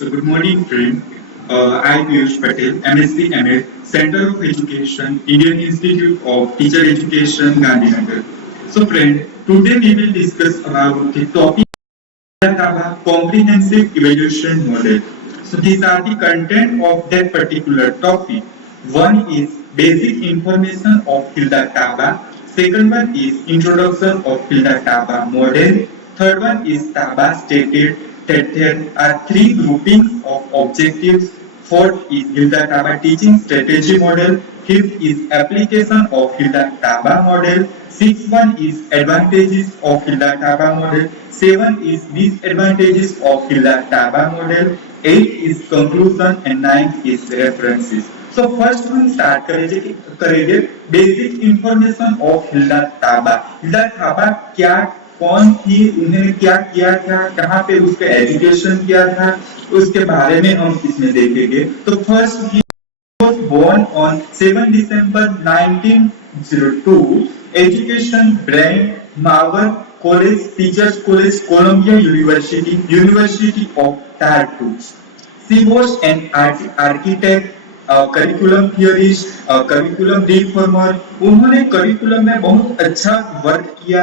So good morning, friend. I Piyush Patel, MSc MA, Center of Education, Indian Institute of Teacher Education, Gandhinagar. So friend, today we will discuss about the topic of comprehensive evaluation model. So these are the content of that particular topic. One is basic information of Hilda Taba. Second one is introduction of Hilda Taba model. Third one is Taba stated that there are three groupings of objectives. Fourth is Hilda Taba teaching strategy model. Fifth is application of Hilda Taba model. Sixth one is advantages of Hilda Taba model. Seven is disadvantages of Hilda Taba model. Eight is conclusion and ninth is references. So first हम start करेंगे basic information of Hilda Taba. Hilda Taba क्या कौन थी, उन्होंने क्या किया था, कहाँ पे उसका एजुकेशन किया था, उसके बारे में हम इसमें देखेंगे. तो first he was born on 7 December 1902. Education Brand Mawar College, Teachers College, Columbia University, University of Tartu. She was an architect, curriculum theorist, curriculum reformer. उन्होंने करिकुलम में बहुत अच्छा वर्क किया.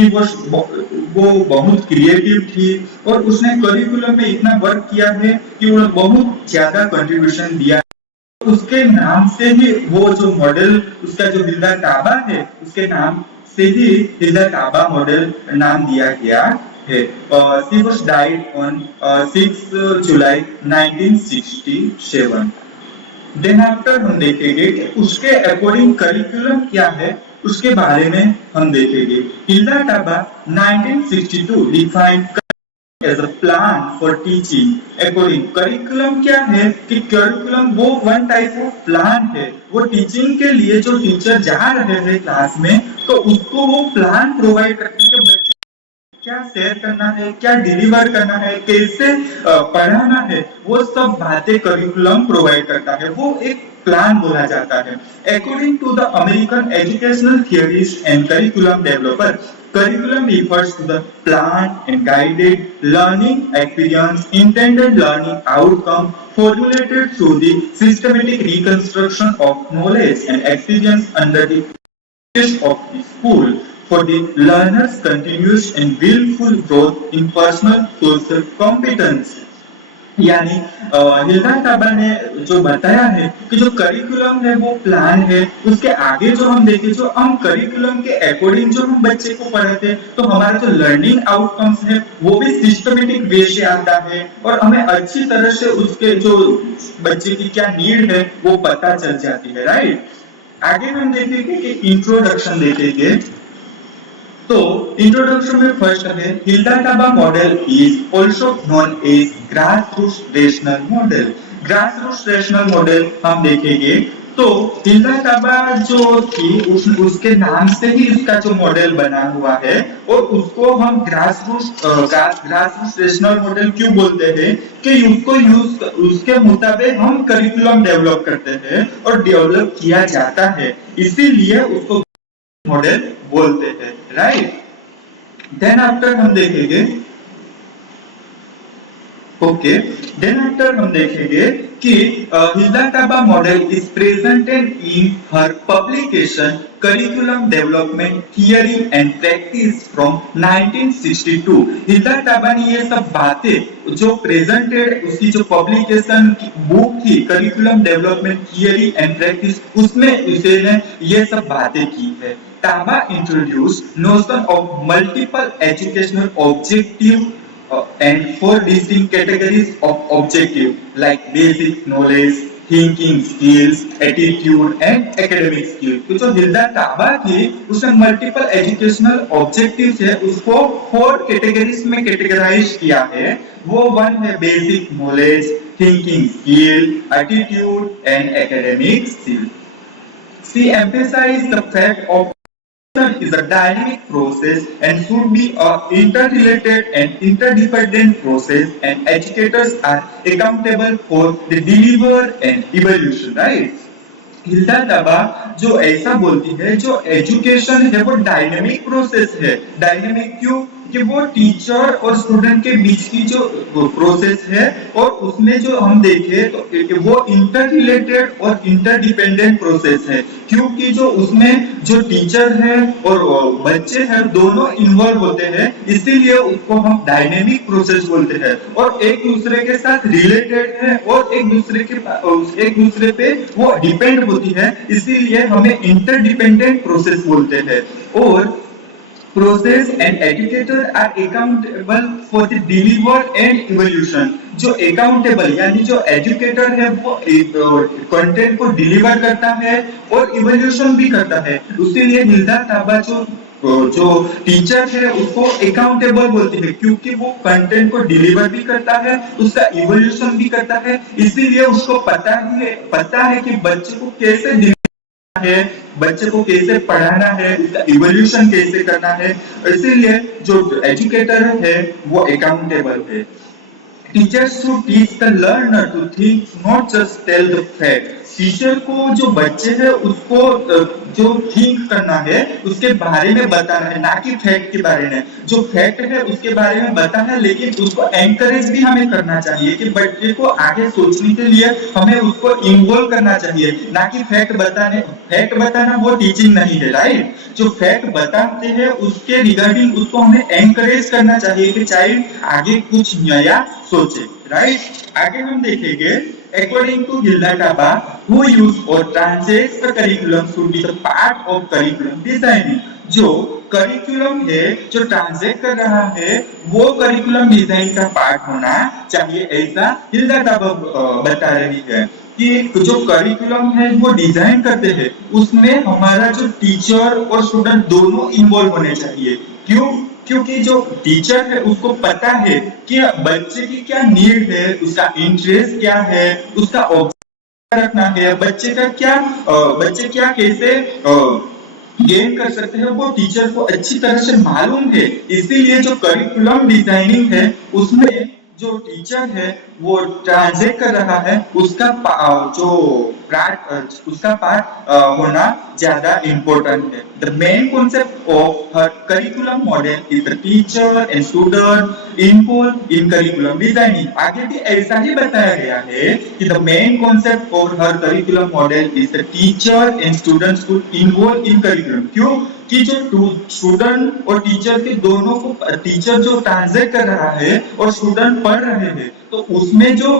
वो बहुत क्रिएटिव थी और उसने करिकुलम में इतना वर्क किया है कि वो बहुत ज्यादा कंट्रीब्यूशन दिया. उसके नाम से ही वो जो मॉडल, उसका जो हिल्डा ताबा है, उसके नाम से ही हिल्डा ताबा मॉडल नाम दिया गया है. She was died on 6 July 1967. Then after हम देखेंगे कि उसके अकॉर्डिंग करिकुलम क्या है, उसके बारे में हम देखेंगे. Hilda Taba 1962 defined as a plan for teaching. According curriculum क्या है कि curriculum वो one type of plan है. वो टीचिंग के लिए जो टीचर जा रहे हैं क्लास में, तो उसको वो प्लान प्रोवाइड करते हैं कि बच्चे क्या शेयर करना है, क्या डिलीवर करना है, कैसे पढ़ाना है, वो सब बातें करिकुलम प्रोवाइड करता है. वो एक प्लान बोला जाता है. According to the American educational theorist and curriculum developer, curriculum refers to the planned and guided learning experience, intended learning outcome formulated through the systematic reconstruction of knowledge and experience under the guidance of the school for the learner's continuous and willful growth in personal social competence. यानी Hilda Taba ने जो बताया है कि जो curriculum है वो plan है. उसके आगे जो हम देखें, जो हम करिकुलम के अकॉर्डिंग जो हम बच्चे को पढ़ाते हैं, तो हमारा जो लर्निंग आउटकम्स है वो भी सिस्टमेटिक वे से आता है और हमें अच्छी तरह से उसके जो बच्चे की क्या नीड है वो पता चल जाती है. राइट. आगे हम देखेंगे कि इंट्रोडक्शन देखेंगे. तो इंट्रोडक्शन में फर्स्ट है Hilda Taba model is also known as grassroots rational model. Grassroots rational model हम देखेंगे. तो हिल्डा ताबा जो थी उसके नाम से ही इसका जो मॉडल बना हुआ है और उसको हम ग्रासरूट्स रेशनल मॉडल क्यों बोलते हैं कि उसको उसके मुताबिक हम करिकुलम डेवलप करते हैं और डेवलप किया जाता है, इसीलिए उसको मॉडल बोलते हैं. राइट. देन आफ्टर हम देखेंगे देन आफ्टर हम देखेंगे कि Hilda Taba model is presented in her publication curriculum development theory and practice from 1962. Hilda Taba ने ये सब बातें जो प्रेजेंटेड, उसकी जो पब्लिकेशन की बुक थी curriculum development theory and practice, उसमें उसने ये सब बातें की है. Taba introduced notion of multiple educational objective and four distinct categories of objective like basic knowledge, thinking skills, attitude and academic skills. तो जो हिल्डा ताबा थी उसने मल्टीपल एजुकेशनल ऑब्जेक्टिव्स है उसको 4 कैटेगरीज में कैटेगराइज किया है. वो वन है basic knowledge, thinking skill, attitude and academic skill. She emphasized the fact of is a dynamic process and should be an interrelated and interdependent process, and educators are accountable for the deliver and evolution. Right. Hilda Taba जो ऐसा बोलती है जो education है वो dynamic process है. Dynamic क्यों? कि वो टीचर और स्टूडेंट के बीच की जो प्रोसेस है और उसमें जो हम देखें तो वो इंटर रिलेटेड और इंटरडिपेंडेंट प्रोसेस है, क्योंकि जो उसमें जो टीचर है और बच्चे हैं दोनों इन्वॉल्व होते हैं, इसीलिए उसको हम डायनेमिक प्रोसेस बोलते हैं और एक दूसरे के साथ रिलेटेड है और एक दूसरे पे वो डिपेंड होती है, इसीलिए हमें इंटरडिपेंडेंट प्रोसेस बोलते हैं। और process and educator are accountable for the deliver and evolution। जो अकाउंटेबल यानी जो एजुकेटर है वो कंटेंट को डिलीवर करता है और इवोल्यूशन भी करता है, इसीलिए हिल्डा ताबा जो टीचर है उसको अकाउंटेबल बोलती है, क्योंकि वो कंटेंट को डिलीवर भी करता है, उसका इवोल्यूशन भी करता है, इसीलिए उसको पता है कि बच्चे को कैसे है, बच्चे को कैसे पढ़ाना है, उसका इवोल्यूशन कैसे करना है, इसीलिए जो एजुकेटर है वो अकाउंटेबल है। Teachers should teach the learner to think, not just tell the fact. Teacher को जो बच्चे है उसको जो थिंक करना है उसके बारे में बताना है, ना कि फैक्ट के बारे में। जो फैक्ट है उसके बारे में बताना है, लेकिन उसको एनकरेज भी हमें करना चाहिए कि बच्चे को आगे सोचने के लिए हमें उसको इन्वॉल्व करना चाहिए, ना कि फैक्ट बताना वो टीचिंग नहीं है, राइट। जो फैक्ट बताते हैं उसके रिगार्डिंग उसको हमें एनकरेज करना चाहिए कि चाइल्ड आगे कुछ नया सोचे, राइट। आगे हम देखेंगे according to Hilda Taba, who use or translates the curriculum should be the part of curriculum designing। जो करिकुलम है जो ट्रांसलेट कर रहा है वो करिकुलम डिजाइन का पार्ट होना चाहिए, ऐसा हिल्डा टाबा बता रही है कि जो करिकुलम है वो डिजाइन करते हैं उसमें हमारा जो टीचर और स्टूडेंट दोनों इन्वॉल्व होने चाहिए। क्यों? क्योंकि जो टीचर है उसको पता है कि बच्चे की क्या नीड है, उसका इंटरेस्ट क्या है, उसका ऑब्जेक्टिव रखना है, बच्चे क्या कैसे गेन कर सकते हैं, वो टीचर को अच्छी तरह से मालूम है। इसीलिए जो करिकुलम डिजाइनिंग है उसमें जो टीचर है वो ट्रांसलेट कर रहा है उसका पार्ट होना ज्यादा इम्पोर्टेंट है। The main concept of her curriculum model is the teacher and student input in curriculum designing. आगे भी ऐसा ही बताया गया है कि the main concept of her curriculum model is the teacher and students should involve in curriculum. क्यों? कि जो स्टूडेंट और टीचर के दोनों को टीचर जो ट्रांसलेट कर रहा है और स्टूडेंट पढ़ रहे हैं तो उसमें जो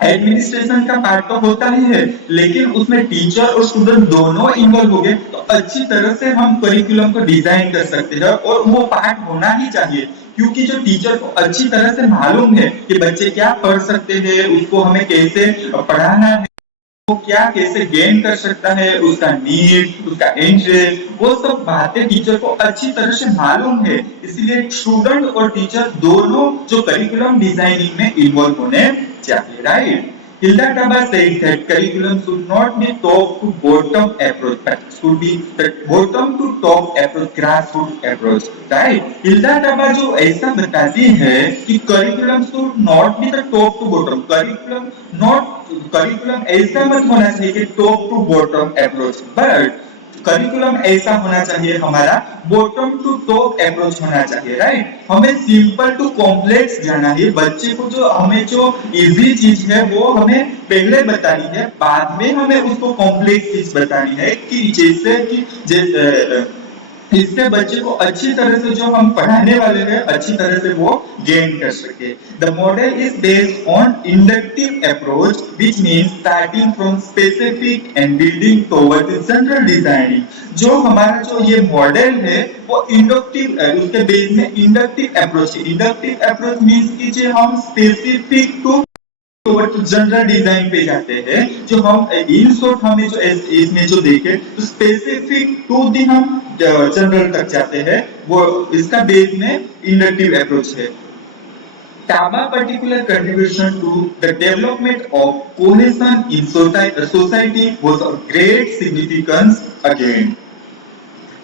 एडमिनिस्ट्रेशन का पार्ट तो होता ही है, लेकिन उसमें टीचर और स्टूडेंट दोनों इन्वॉल्व हो गए तो अच्छी तरह से हम करिकुलम को डिजाइन कर सकते हैं और वो पार्ट होना ही चाहिए, क्योंकि जो टीचर को अच्छी तरह से मालूम है कि बच्चे क्या पढ़ सकते हैं, उसको हमें कैसे पढ़ाना है, वो क्या कैसे गेन कर सकता है, उसका नीड, उसका इंटरेस्ट, वो सब बातें टीचर को अच्छी तरह से मालूम है। इसलिए स्टूडेंट और टीचर दोनों जो करिकुलम डिजाइनिंग में इन्वॉल्व होने चाहिए, right. Hilda Taba said that curriculum should not be top to bottom approach, but should be the bottom to top approach, grassroots approach, right? Hilda Taba जो ऐसा बताती है कि curriculum should not be the top to bottom, curriculum ऐसा मत होना चाहिए कि top to bottom approach, but curriculum ऐसा होना चाहिए हमारा बॉटम टू टॉप अप्रोच होना चाहिए, राइट। हमें सिंपल टू कॉम्प्लेक्स जाना है, बच्चे को हमें जो इजी चीज है वो हमें पहले बतानी है, बाद में हमें उसको कॉम्प्लेक्स चीज बतानी है कि जैसे इससे बच्चे को अच्छी तरह से जो हम पढ़ाने वाले हैं अच्छी तरह से वो गेन कर सके। The model is based on inductive approach which means starting from specific and building towards general designing. जो हमारा जो ये मॉडल है वो इंडक्टिव, उसके बेस में इंडक्टिव अप्रोच है। इंडक्टिव अप्रोच मींस कि जो हम स्पेसिफिक टू जनरल डिजाइन पे जाते हैं, जो हम इन शॉर्ट हमें जो इसमें जो देखे तो स्पेसिफिक टू दी हम जनरल तक जाते हैं, वो इसका बेस में इंडक्टिव अप्रोच है। Taba particular contribution to the development of cohesion in society was of great significance again,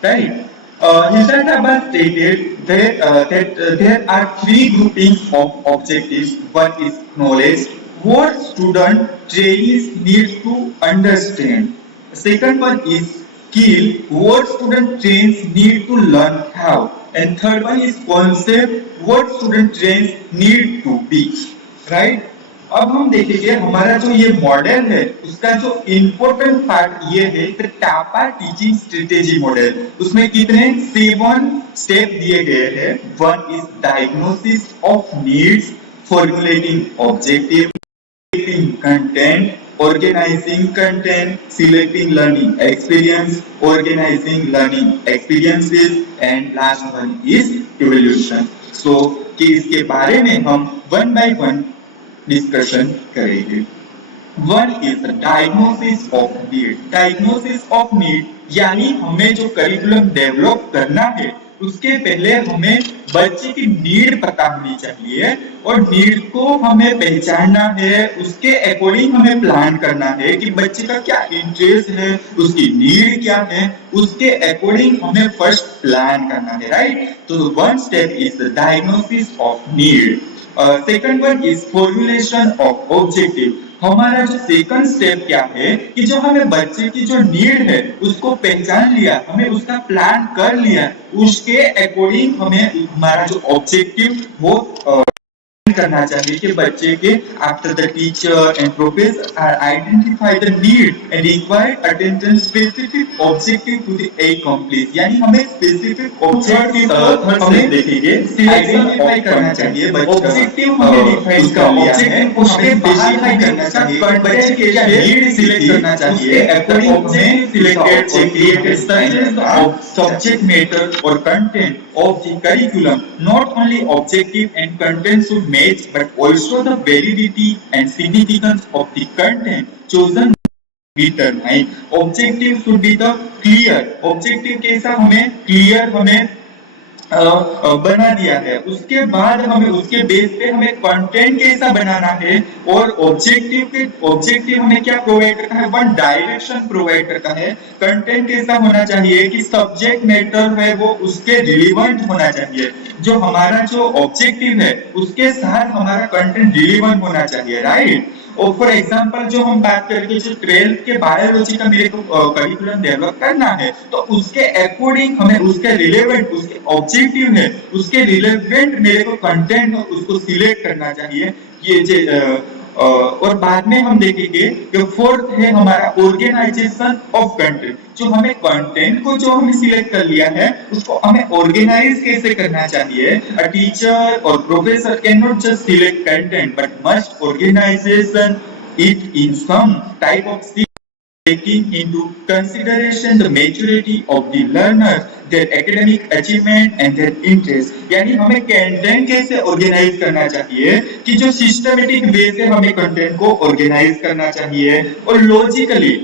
right? Hilda Taba stated that there are three groupings of objectives. One is knowledge, what student trainees need to understand. The second one is skill what student trains need to learn how, and third one is concept what student trains need to be, right? अब हम देखेंगे हमारा जो ये model है उसका जो important part ये है द टापा टीचिंग स्ट्रेटेजी मॉडल। उसमें कितने 7 स्टेप दिए गए हैं। One is diagnosis of needs, formulating objective, content, organizing content, selecting learning experience, organizing learning experiences, and last one is evaluation. So कि इसके बारे में हम वन बाय वन डिस्कशन करेंगे। One is diagnosis of need. Diagnosis of need यानी हमें जो curriculum develop करना है उसके पहले हमें बच्चे की नीड पता होनी चाहिए और नीड को हमें पहचानना है, उसके अकॉर्डिंग हमें प्लान करना है कि बच्चे का क्या इंटरेस्ट है, उसकी नीड क्या है, उसके अकॉर्डिंग हमें फर्स्ट प्लान करना है, राइट? तो one step is the diagnosis of need. Second one is formulation of objective. हमारा जो सेकंड स्टेप क्या है कि जो हमें बच्चे की जो नीड है उसको पहचान लिया, हमें उसका प्लान कर लिया, उसके अकॉर्डिंग हमें हमारा जो ऑब्जेक्टिव वो करना चाहिए कि बच्चे के after the teacher and professor are identify the need and required attention specific objective to the accomplish. यानी हमें स्पेसिफिक ऑब्जेक्टिव हमें देखेंगे आइडेंटिफाई करना चाहिए, ऑब्जेक्टिव हमें डिफाइन कर लिया है, उसके स्पेसिफाई करना चाहिए, बच्चे के नीड सिलेक्ट करना चाहिए, according objective selected created such of subject matter और content of the curriculum. Not only objective and content should match, but also the validity and significance of the content chosen determine. Objective should be the clear. Objective कैसा हमें clear हमें बना दिया है, उसके बाद हमें उसके बेस पे हमें कंटेंट कैसा बनाना है और ऑब्जेक्टिव हमें क्या प्रोवाइड करता है, वन डायरेक्शन प्रोवाइड करता है। कंटेंट कैसा होना चाहिए कि सब्जेक्ट मैटर है वो उसके रिलेवेंट होना चाहिए, जो हमारा जो ऑब्जेक्टिव है उसके साथ हमारा कंटेंट रिलेवेंट होना चाहिए, राइट? और फॉर एग्जांपल जो हम बात करेंगे जो 12th के बायोलॉजी का मेरे को करिकुलम डेवलप करना है तो उसके अकॉर्डिंग हमें उसके रिलेवेंट उसके ऑब्जेक्टिव है उसके रिलेवेंट मेरे को कंटेंट उसको सिलेक्ट करना चाहिए। ये और बाद में हम देखेंगे कि फोर्थ है हमारा ऑर्गेनाइजेशन ऑफ कंटेंट। जो हमें कंटेंट को जो हमने सिलेक्ट कर लिया है उसको हमें ऑर्गेनाइज कैसे करना चाहिए। अ टीचर और professor can not just select content but must organisation it in some type of taking into consideration the maturity of the learners, their academic achievement and their interest। यानी हमें content कैसे organise करना चाहिए कि जो systematic way से हमें content को ऑर्गेनाइज करना चाहिए और लॉजिकली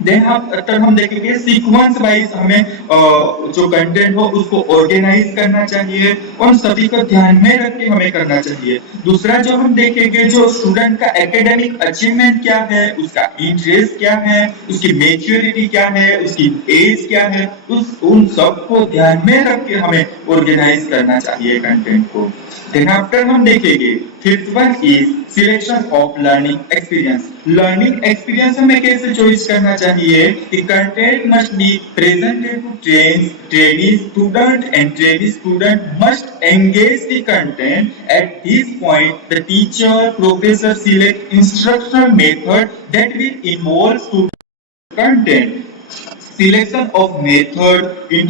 देन हम देखेंगे सीक्वेंस वाइज हमें जो कंटेंट हो उसको ऑर्गेनाइज करना चाहिए और सभी को ध्यान में रख के हमें करना चाहिए। दूसरा जो हम देखेंगे जो स्टूडेंट का एकेडमिक अचीवमेंट क्या है, उसका इंटरेस्ट क्या है, उसकी मैच्योरिटी क्या है, उसकी एज क्या है, उन सबको ध्यान में रख के हमें ऑर्गेनाइज करना चाहिए कंटेंट को। देन आफ्टर हम देखेंगे fifth one is selection of learning experience. Learning experience हमें कैसे चॉइस करना चाहिए कि content must be presented to trainee student and trainee student must engage the content. At this point the teacher professor select instructional method that will involve student content, selection of method in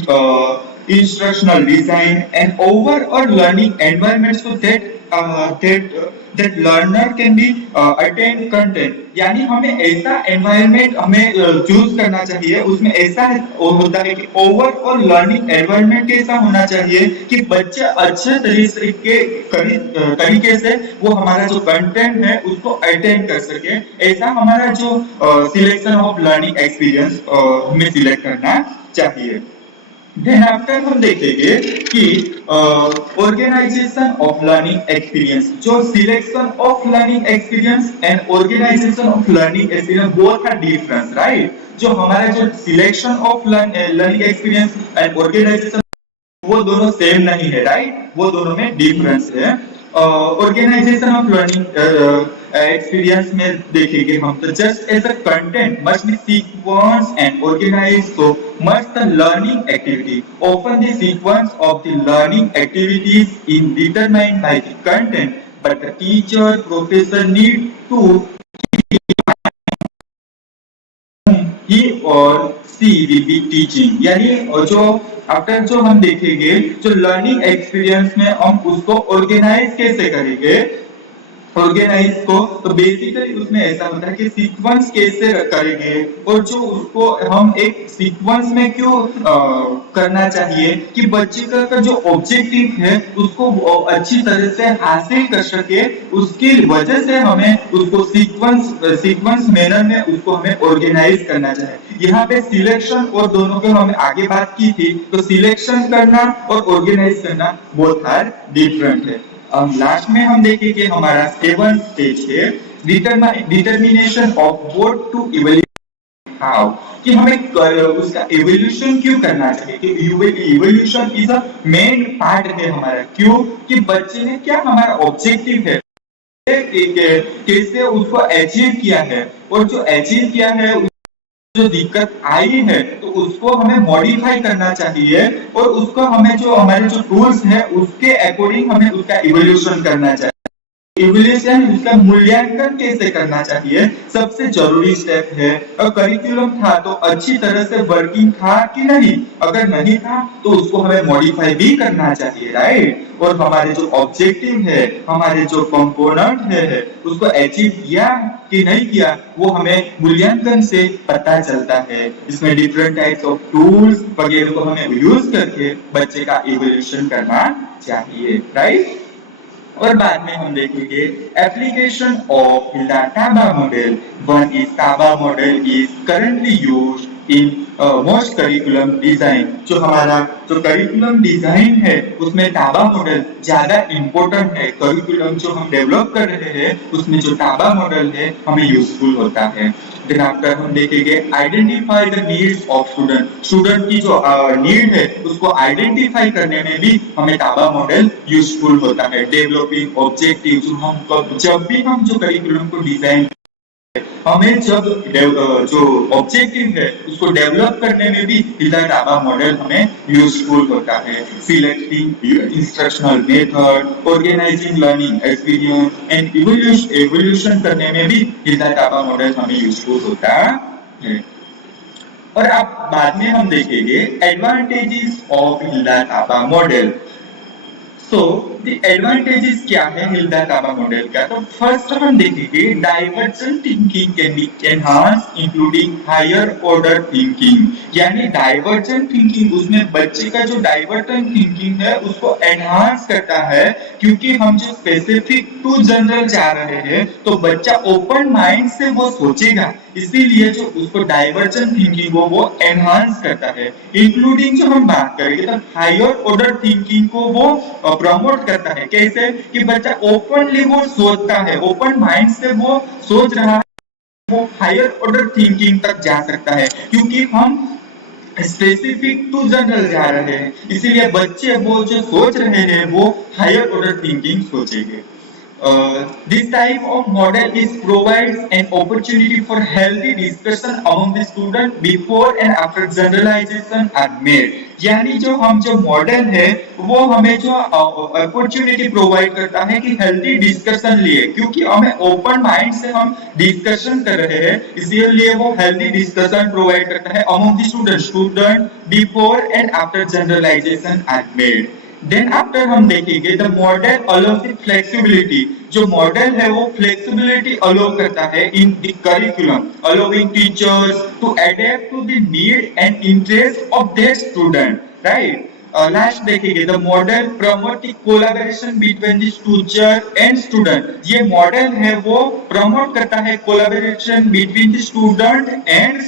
instructional design and overall learning environment so that learner can be attain content। यानी हमें ऐसा environment हमें choose करना चाहिए, उसमें ऐसा होता है कि ओवरऑल लर्निंग एनवायरनमेंट कैसा होना चाहिए कि बच्चे अच्छे तरीके से वो हमारा जो कंटेंट है उसको अटेंड कर सके। ऐसा हमारा जो सिलेक्शन ऑफ लर्निंग एक्सपीरियंस हमें सिलेक्ट करना चाहिए। देन आफ्टर हम देखेंगे कि ऑर्गेनाइजेशन ऑफ लर्निंग एक्सपीरियंस। जो selection of learning experience and organisation of learning experience both are different, right? जो हमारा जो selection of learning experience and organisation वो दोनों सेम नहीं है, राइट? वो दोनों में डिफरेंस है। ऑर्गेनाइजेशन ऑफ लर्निंग एक्सपीरियंस में देखेंगे हम तो just as a content must be sequence and organise so must the learning activity often the sequence of the learning activities is determined by the content but the teacher professor need to he or she will be teaching यानी जो after जो हम देखेंगे जो learning experience में हम उसको organise कैसे करेंगे ऑर्गेनाइज को तो बेसिकली उसमें ऐसा होता है कि सीक्वेंस कैसे करेंगे और जो उसको हम एक सीक्वेंस में क्यों करना चाहिए कि बच्चे का जो ऑब्जेक्टिव है उसको अच्छी तरह से हासिल कर सके उसकी वजह से हमें उसको सीक्वेंस मैनर में उसको हमें ऑर्गेनाइज करना चाहिए यहाँ पे सिलेक्शन और दोनों के हमने आगे बात की थी तो सिलेक्शन करना और ऑर्गेनाइज करना बोथ आर डिफरेंट है अब लास्ट में हम देखेंगे हमारा 7th स्टेज है determination of what to evaluate how कि हमें उसका इवोल्यूशन क्यों करना चाहिए कि evolution is a main part है हमारा क्यों कि बच्चे ने क्या हमारा ऑब्जेक्टिव है कैसे उसको अचीव किया है और जो अचीव किया है जो दिक्कत आई है तो उसको हमें मॉडिफाई करना चाहिए और उसको हमें जो हमारे जो टूल्स है उसके अकॉर्डिंग हमें उसका इवोल्यूशन करना चाहिए इवोल्यूशन उसका मूल्यांकन कैसे करना चाहिए सबसे जरूरी स्टेप है और करिकुलम था तो अच्छी तरह से वर्किंग था कि नहीं अगर नहीं था तो उसको हमें मॉडिफाई भी करना चाहिए राइट और हमारे जो ऑब्जेक्टिव है हमारे जो कंपोनेंट है उसको अचीव किया कि नहीं किया वो हमें मूल्यांकन से पता चलता है इसमें डिफरेंट टाइप्स ऑफ टूल्स वगैरह को हमें यूज करके बच्चे का इवोल्यूशन करना चाहिए राइट और बाद में हम देखेंगे application of the Taba model one is Taba model is currently used in most curriculum design जो हमारा जो करिकुलम डिजाइन है उसमें टाबा मॉडल ज्यादा इंपॉर्टेंट है करिकुलम जो हम डेवलप कर रहे हैं उसमें जो टाबा मॉडल है हमें यूजफुल होता है देन आफ्टर हम देखेंगे identify the needs of student की जो नीड है उसको आइडेंटिफाई करने में भी हमें टाबा मॉडल यूजफुल होता है डेवलपिंग ऑब्जेक्टिव जब भी हम जो करिकुलम को डिजाइन हमें जब जो ऑब्जेक्टिव है उसको डेवलप करने में भी हिल्डा टाबा मॉडल हमें यूजफुल होता है selecting instructional method organising learning experience and evolution करने में भी हिल्डा टाबा मॉडल हमें यूजफुल होता है और अब बाद में हम देखेंगे advantages of Hilda Taba model so the advantages क्या है हिल्डा टाबा मॉडल का तो फर्स्ट हम देखेंगे divergent thinking can be enhance including higher order thinking यानी डाइवर्जेंट थिंकिंग उसमें बच्चे का जो डाइवर्जेंट थिंकिंग है उसको एनहांस करता है क्योंकि हम जो स्पेसिफिक टू जनरल जा रहे हैं तो बच्चा ओपन माइंड से वो सोचेगा इसीलिए जो उसको डाइवर्जेंट थिंकिंग वो एनहांस करता है इंक्लूडिंग जो हम बात करेंगे तो हायर ऑर्डर थिंकिंग को वो प्रमोट करता है कैसे कि बच्चा ओपनली वो सोचता है ओपन माइंड से वो सोच रहा है वो हायर ऑर्डर थिंकिंग तक जा सकता है क्योंकि हम स्पेसिफिक टू जनरल जा रहे हैं इसीलिए बच्चे वो जो सोच रहे हैं वो हायर ऑर्डर थिंकिंग सोचेंगे this type of model is provides an opportunity for healthy discussion among the student before and after generalization are made यानी जो मॉडल है वो हमें जो अपॉर्चुनिटी प्रोवाइड करता है कि हेल्दी डिस्कशन लिए क्योंकि हमें ओपन माइंड से हम डिस्कशन कर रहे हैं इसीलिए वो हेल्दी डिस्कशन प्रोवाइड करता है among the student before and after generalization are made then after हम देखेंगे the model allows the flexibility जो मॉडल है वो फ्लेक्सिबिलिटी अलाउ करता है in the curriculum allowing teachers to adapt to the need and interest of their student right last देखेंगे the model promote the collaboration between the teacher and student ये model है वो promote करता है collaboration between the student and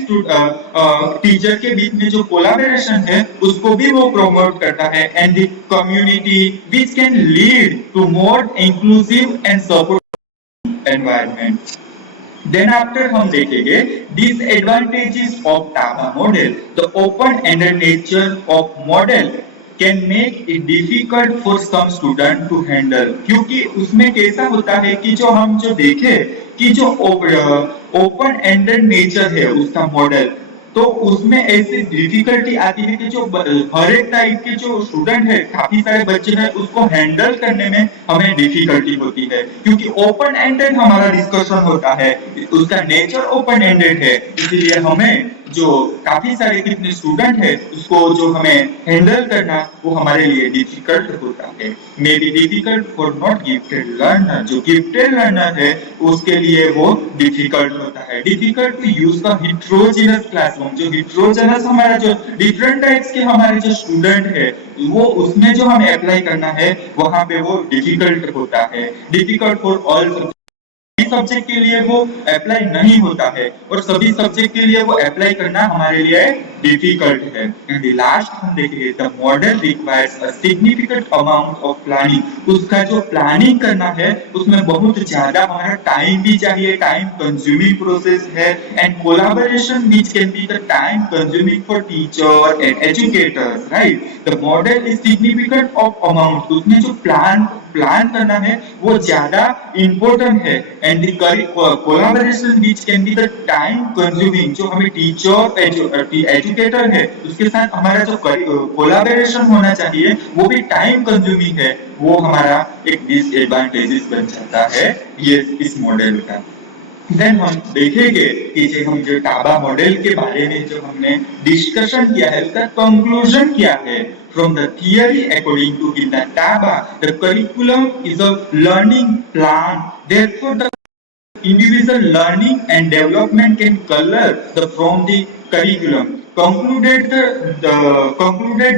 teacher के बीच में जो collaboration है उसको भी वो प्रमोट करता है and the community which can lead to more inclusive and supportive environment Then after हम देखेंगे disadvantages of TABA model. The open-ended nature of model can make it difficult for some student to handle, क्योंकि उसमें कैसा होता है कि जो हम जो देखे कि जो ओपन एंडेड नेचर है उसका मॉडल, तो उसमें ऐसी डिफिकल्टी आती है कि जो हर एक टाइप के जो स्टूडेंट है, काफी सारे बच्चे हैं, उसको हैंडल करने में हमें डिफिकल्टी होती है, क्योंकि ओपन एंडेड हमारा डिस्कशन होता है, उसका नेचर ओपन एंडेड है, इसलिए हमें जो काफी सारे कितने स्टूडेंट है उसको जो हमें हैंडल करना वो हमारे लिए डिफिकल्ट होता है। May be difficult for not gifted learner, जो गिफ्टेड लर्नर है उसके लिए वो डिफिकल्ट होता है। Difficult to use the heterogeneous classroom, जो हिट्रोजिनस हमारा जो डिफरेंट टाइप्स के हमारे जो स्टूडेंट है वो उसमें जो हमें अप्लाई करना है वहां पे वो डिफिकल्ट होता है। डिफिकल्ट फॉर ऑल सब्जेक्ट के लिए वो अप्लाई नहीं होता है और सभी सब्जेक्ट के लिए वो अप्लाई करना हमारे लिए डिफिकल्ट है। एंड लास्ट हम देखेंगे the model requires a significant amount of planning, उसका जो प्लानिंग करना है उसमें बहुत ज्यादा हमारा टाइम भी चाहिए, टाइम कंज्यूमिंग प्रोसेस है, and collaboration which can be the time consuming for teacher and educators, right. The model is significant of amount, उसमें जो प्लान करना है वो ज्यादा इंपॉर्टेंट है, and the collaboration which can be the time consuming, जो हमें टीचर एजुकेटर है उसके साथ हमारा जो कोलैबोरेशन होना चाहिए वो भी टाइम कंज्यूमिंग है, वो हमारा एक डिसएडवांटेजेस बन जाता है ये इस मॉडल का। देन हम देखेंगे कि जो हम जो टाबा मॉडल के बारे में जो हमने डिस्कशन किया है उसका कंक्लूजन क्या है। From the theory according to in the Taba the curriculum is a learning plan, therefore the individual learning and development can color the from the curriculum. Concluded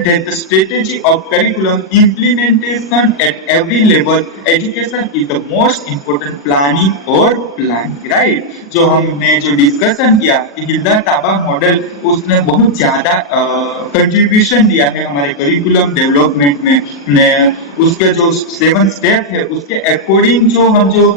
that the strategy of curriculum implementation at every level education is the most important planning or planning, right। जो हमने जो discussion किया कि Hilda Taba model उसने बहुत ज्यादा contribution दिया है हमारे करिकुलम डेवलपमेंट में, उसके जो 7 स्टेप है उसके अकॉर्डिंग जो हम जो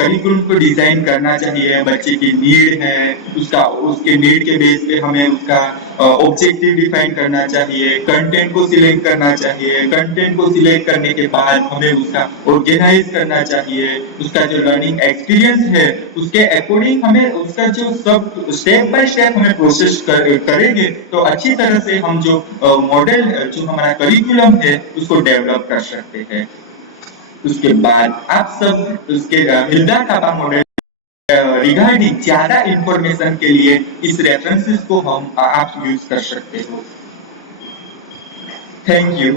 करिकुलम को डिजाइन करना चाहिए, बच्चे की नीड है उसका, उसके नीड के बेस पे हमें उसका ऑब्जेक्टिव डिफाइन करना चाहिए, कंटेंट को सिलेक्ट करना चाहिए, कंटेंट को सिलेक्ट करने के बाद हमें उसका ऑर्गेनाइज करना चाहिए, उसका जो लर्निंग एक्सपीरियंस है उसके अकॉर्डिंग हमें उसका जो सब स्टेप बाय स्टेप हमें प्रोसेस करेंगे तो अच्छी तरह से हम जो मॉडल जो हमारा करिकुलम है उसको डेवलप कर सकते हैं। उसके बाद आप सब उसके हिल्डा टाबा मॉडल रिगार्डिंग ज्यादा इंफॉर्मेशन के लिए इस रेफरेंसेस को हम आप यूज कर सकते हो। Thank you.